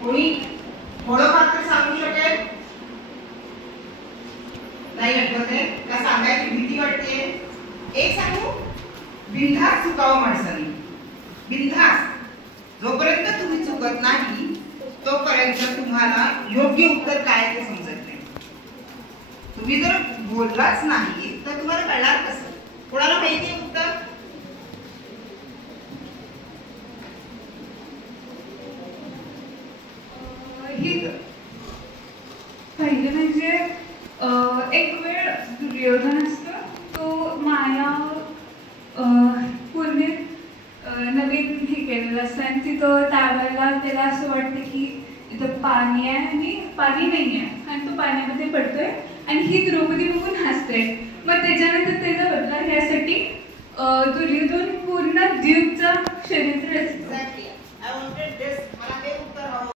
कोणी थोडंफार तर सांगू शकेल? नाही आठवत आहे का? सांगायची भीती वाटते? एक सांगू, बिनधास्त चुकावं माणसाने, बिनधास्त. जोपर्यंत तुम्ही चुकत नाही तोपर्यंत तुम्हाला योग्य उत्तर काय ते समजत नाही. तुम्ही जर बोललाच नाही तर तुम्हाला कळणार कसं? कोणाला माहिती आहे उत्तर? पहिले म्हणजे एक वेळ दुर्योधन असतो, तो माया पूर्ण नवीन हे केलेलं असतं आणि तिथं त्यावेळेला त्याला असं वाटतं की इथं पाणी आहे आणि पाणी नाही आहे आणि तो पाण्यामध्ये पडतोय आणि ही द्रौपदी बघून हसते. मग त्याच्यानंतर त्याचा बदला घ्यायसाठी दुर्योधन पूर्ण द्वीपचं चरित्र Exactly. I wanted this